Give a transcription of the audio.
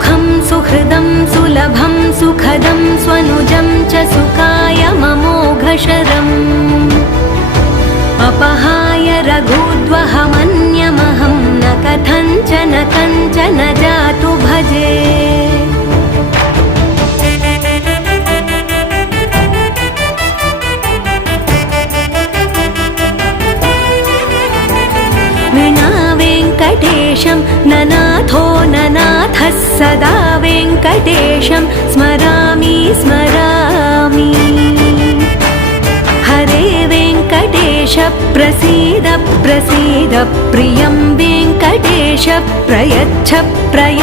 सुखं सुहृदं सुलभं सुखदं स्वनुजं च सुखाय ममोघशरम् अपहाय रघुद्वहमन्यमहं न कथञ्चन कञ्चन जातु भजे। विना वेङ्कटेशं ननाथो ननाथः सदा वेङ्कटेशं स्मरामि स्मरामि। हरे वेङ्कटेश प्रसीद प्रसीद प्रियं वेङ्कटेश प्रयच्छ प्रयच्छ।